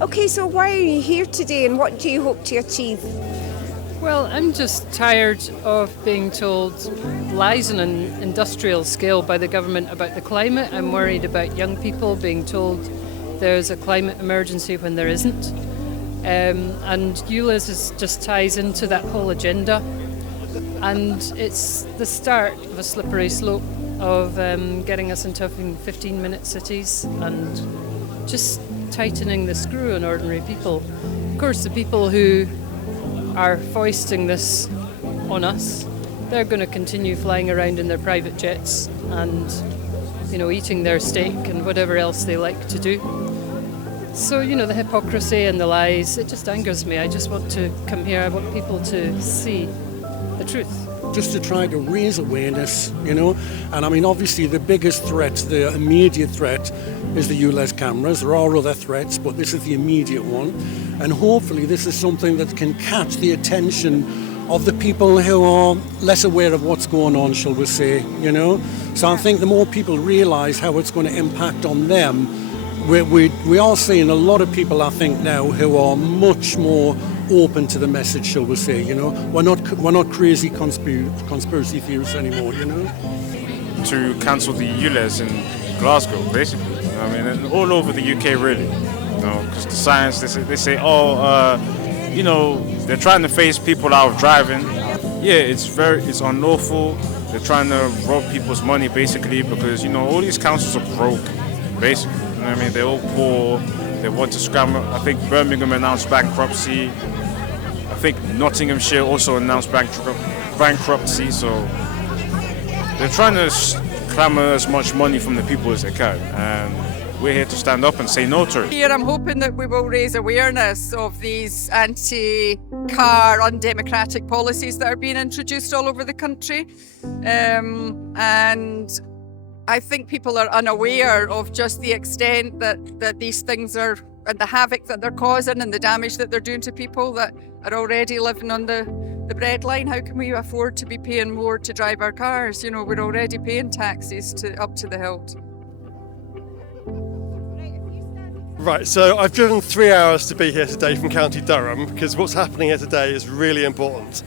Okay, so why are you here today and what do you hope to achieve? Well, I'm just tired of being told lies on an industrial scale by the government about the climate. I'm worried about young people being told there's a climate emergency when there isn't. And ULEZ just ties into that whole agenda. And it's the start of a slippery slope of getting us into 15-minute cities and just tightening the screw on ordinary people. Of course, the people who are foisting this on us, they're going to continue flying around in their private jets and, eating their steak and whatever else they like to do. So, the hypocrisy and the lies, it just angers me. I just want to come here, I want people to see the truth. Just to try to raise awareness, and I mean, obviously the biggest threat, the immediate threat, is the ULEZ cameras. There are other threats, but this is the immediate one. And hopefully this is something that can catch the attention of the people who are less aware of what's going on, shall we say, So I think the more people realise how it's going to impact on them, we are seeing a lot of people, I think, now who are much more open to the message, shall we say, We're not crazy conspiracy theorists anymore, To cancel the ULEZ in Glasgow, basically. And all over the UK, really. Because the science, they say, they're trying to phase people out of driving. Yeah, it's unlawful. They're trying to rob people's money, basically, because, all these councils are broke, basically. They're all poor. They want to scramble. I think Birmingham announced bankruptcy. I think Nottinghamshire also announced bankruptcy. So they're trying to clamour as much money from the people as they can. And we're here to stand up and say no to it. Here I'm hoping that we will raise awareness of these anti-car, undemocratic policies that are being introduced all over the country. And I think people are unaware of just the extent that these things are, and the havoc that they're causing and the damage that they're doing to people that are already living on the breadline. How can we afford to be paying more to drive our cars? We're already paying taxes up to the hilt. Right, so I've driven 3 hours to be here today from County Durham because what's happening here today is really important.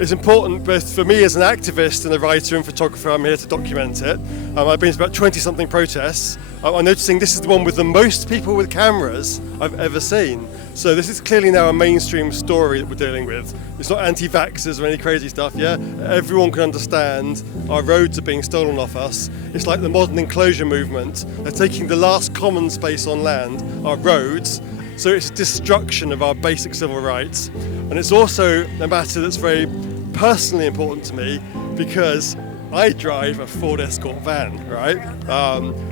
It's important both for me as an activist and a writer and photographer. I'm here to document it. I've been to about 20-something protests. I'm noticing this is the one with the most people with cameras I've ever seen. So this is clearly now a mainstream story that we're dealing with. It's not anti-vaxxers or any crazy stuff, yeah? Everyone can understand our roads are being stolen off us. It's like the modern enclosure movement. They're taking the last common space on land, our roads. So it's destruction of our basic civil rights. And it's also a matter that's very personally important to me because I drive a Ford Escort van, right?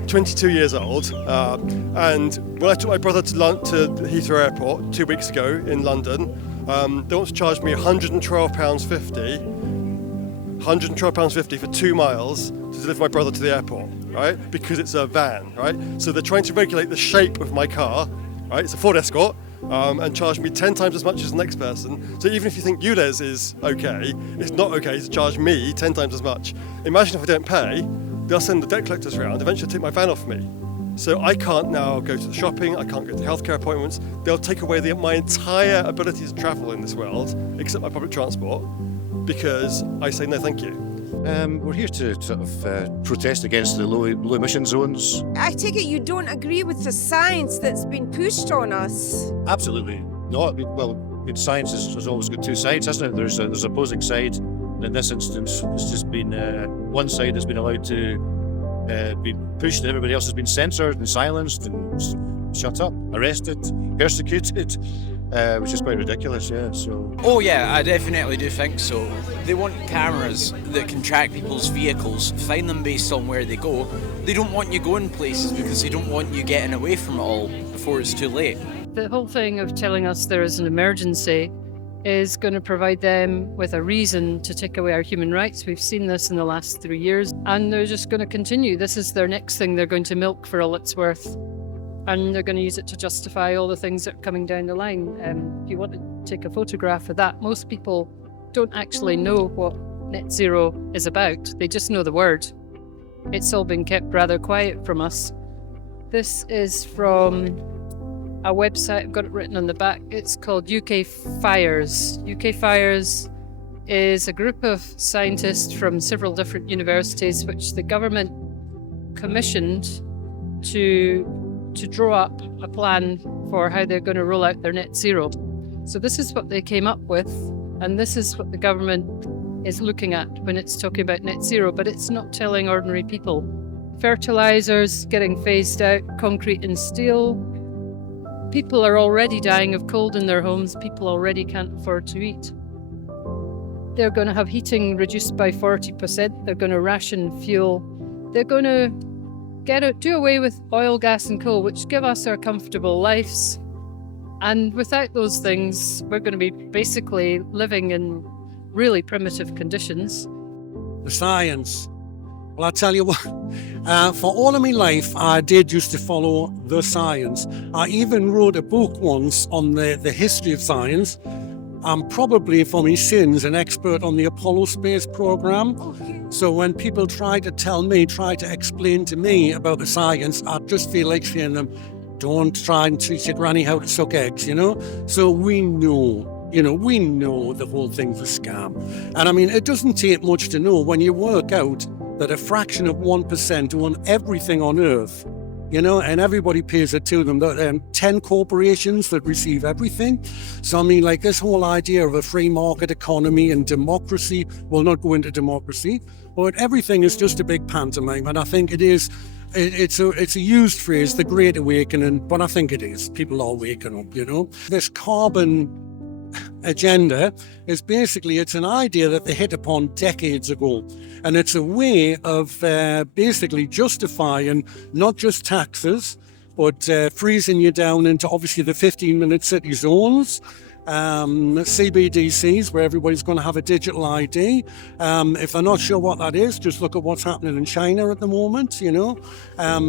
22 years old. And when I took my brother to Heathrow Airport 2 weeks ago in London, they want to charge me £112.50 for 2 miles to deliver my brother to the airport, right? Because it's a van, right? So they're trying to regulate the shape of my car, right? It's a Ford Escort, and charge me 10 times as much as the next person. So even if you think ULEZ is okay, it's not okay to charge me 10 times as much. Imagine if I don't pay, they'll send the debt collectors around, eventually take my van off me. So I can't now go to the shopping, I can't go to healthcare appointments. They'll take away my entire ability to travel in this world, except my public transport, because I say no thank you. We're here to sort of protest against the low emission zones. I take it you don't agree with the science that's been pushed on us? Absolutely not. Well, science has always got two sides, hasn't it? There's opposing side. And in this instance, it's just been one side has been allowed to be pushed, and everybody else has been censored and silenced and shut up, arrested, persecuted. Which is quite ridiculous, yeah. So. Oh yeah, I definitely do think so. They want cameras that can track people's vehicles, find them based on where they go. They don't want you going places because they don't want you getting away from it all before it's too late. The whole thing of telling us there is an emergency is going to provide them with a reason to take away our human rights. We've seen this in the last 3 years, and they're just going to continue. This is their next thing they're going to milk for all it's worth. And they're going to use it to justify all the things that are coming down the line. If you want to take a photograph of that, most people don't actually know what net zero is about. They just know the word. It's all been kept rather quiet from us. This is from a website. I've got it written on the back. It's called UK Fires. UK Fires is a group of scientists from several different universities which the government commissioned to draw up a plan for how they're going to roll out their net zero. So this is what they came up with, and this is what the government is looking at when it's talking about net zero, but it's not telling ordinary people. Fertilizers getting phased out, concrete and steel. People are already dying of cold in their homes. People already can't afford to eat. They're going to have heating reduced by 40%. They're going to ration fuel. They're going to do away with oil, gas and coal, which give us our comfortable lives. And without those things, we're going to be basically living in really primitive conditions. The science. Well, I tell you what, for all of my life, I did used to follow the science. I even wrote a book once on the history of science. I'm probably, for my sins, an expert on the Apollo space program. So when people try to explain to me about the science, I just feel like saying to them, don't try and teach your granny how to suck eggs, you know? So we know the whole thing's a scam. And I mean, it doesn't take much to know when you work out that a fraction of 1% own everything on Earth, you know, and everybody pays it to them. There are 10 corporations that receive everything. So, I mean, like this whole idea of a free market economy and democracy, will not go into democracy, but everything is just a big pantomime. And I think it is, it's a used phrase, the Great Awakening, but I think it is. People are waking up, you know. This carbon agenda is basically, it's an idea that they hit upon decades ago, and it's a way of basically justifying not just taxes, but freezing you down into obviously the 15-minute city zones, CBDCs, where everybody's going to have a digital ID. If they're not sure what that is, just look at what's happening in China at the moment, you know.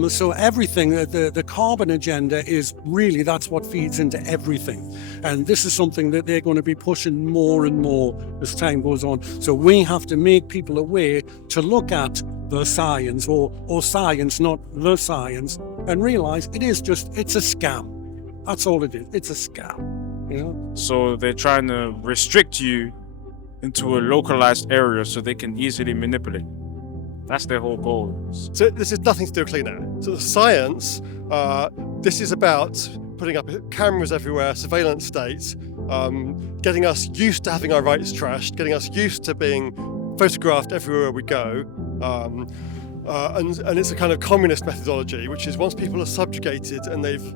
So everything, the carbon agenda is really, that's what feeds into everything. And this is something that they're going to be pushing more and more as time goes on. So we have to make people aware to look at the science, or science, not the science, and realize it's a scam. That's all it is. It's a scam. You know? So they're trying to restrict you into a localized area so they can easily manipulate. That's their whole goal. So this is nothing to do with clean air. So the science, this is about putting up cameras everywhere, surveillance states, getting us used to having our rights trashed, getting us used to being photographed everywhere we go. And it's a kind of communist methodology, which is once people are subjugated and they've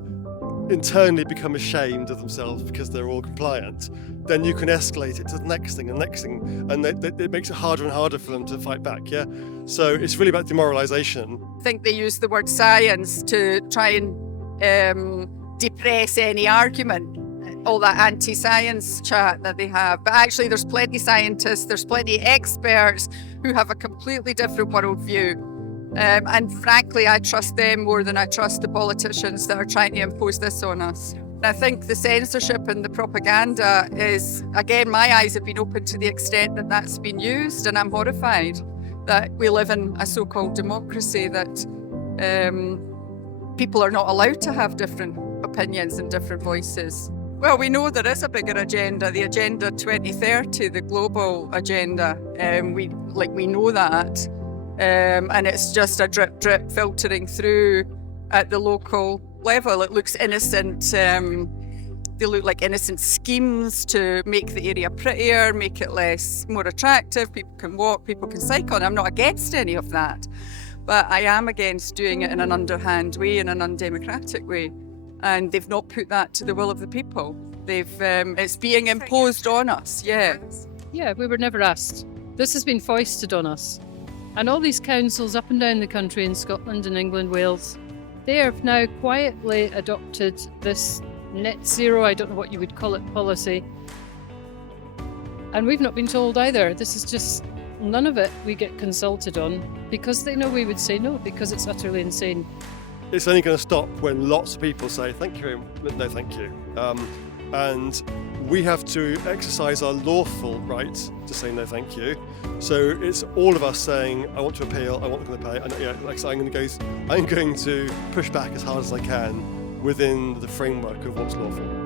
internally become ashamed of themselves because they're all compliant, then you can escalate it to the next thing, and it makes it harder and harder for them to fight back, yeah? So it's really about demoralisation. I think they use the word science to try and depress any argument, all that anti-science chat that they have. But actually there's plenty of scientists, there's plenty of experts who have a completely different worldview. And frankly, I trust them more than I trust the politicians that are trying to impose this on us. And I think the censorship and the propaganda is, again, my eyes have been opened to the extent that that's been used, and I'm horrified that we live in a so-called democracy, that people are not allowed to have different opinions and different voices. Well, we know there is a bigger agenda, the Agenda 2030, the global agenda. We know that. And it's just a drip filtering through at the local level. It looks innocent. They look like innocent schemes to make the area prettier, make it more attractive. People can walk, people can cycle. And I'm not against any of that, but I am against doing it in an underhand way, in an undemocratic way. And they've not put that to the will of the people. It's being imposed on us. Yeah. Yeah, we were never asked. This has been foisted on us. And all these councils up and down the country in Scotland and England, Wales, they have now quietly adopted this net zero, I don't know what you would call it, policy. And we've not been told either. This is just, none of it we get consulted on, because they know we would say no, because it's utterly insane. It's only going to stop when lots of people say, thank you, no thank you. And we have to exercise our lawful right to say no thank you. So it's all of us saying, I want to appeal, I want to pay, and yeah, like I said, I'm going to push back as hard as I can within the framework of what's lawful.